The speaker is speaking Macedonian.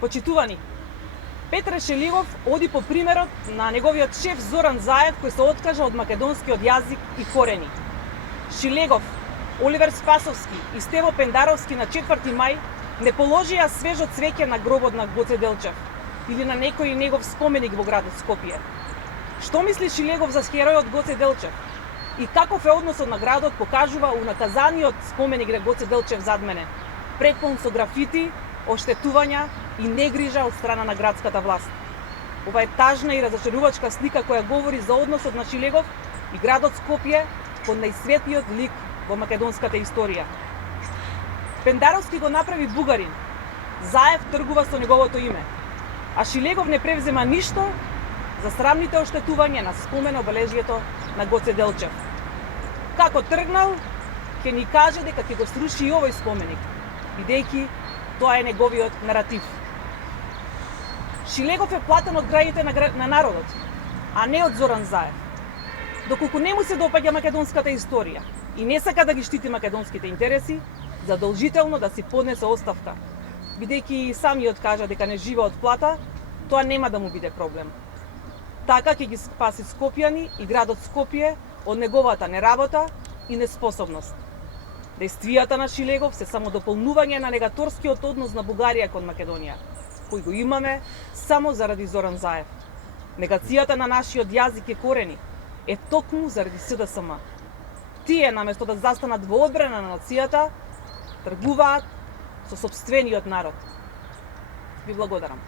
Почитувани, Петре Шелигов оди по примерот на неговиот шеф Зоран Заев, кој се откажа од македонскиот јазик и корени. Шилегов, Оливер Спасовски и Стево Пендаровски на 4 мај не положија свежо цвеќе на гробот на Гоце Делчев или на некој негов споменик во градот Скопје. Што мисли Шилегов за херојот Гоце Делчев? И каков е односот на градот покажува унатазаниот споменик на Гоце Делчев зад мене, препун со графити, оштетувања и негрижа од страна на градската власт. Ова е тажна и разочарувачка слика која говори за односот на Шилегов и градот Скопје кон најсветлиот лик во македонската историја. Пендаровски го направи бугарин, Заев тргува со неговото име, а Шилегов не превзема ништо за срамните оштетувања на спомен обележјето на Гоце Делчев. Како тргнал, ќе ни каже дека ќе го сруши и овој споменик, бидејќи тоа е неговиот наратив. Шилегов е платен од граѓаните на народот, а не од Зоран Заев. Доколку не му се допаѓа македонската историја и не сака да ги штити македонските интереси, задолжително да си поднесе оставка, бидејќи и самиот кажа дека не жива од плата, тоа нема да му биде проблем. Така ќе ги спаси скопјани и градот Скопје од неговата неработа и неспособност. Действијата на Шилегов се само дополнување на негаторскиот однос на Бугарија кон Македонија, кој го имаме само заради Зоран Заев. Негацијата на нашиот јазик и корени е токму заради СДСМ. Тие, наместо да застанат во одбрана на нацијата, тргуваат со сопствениот народ. Ви благодарам.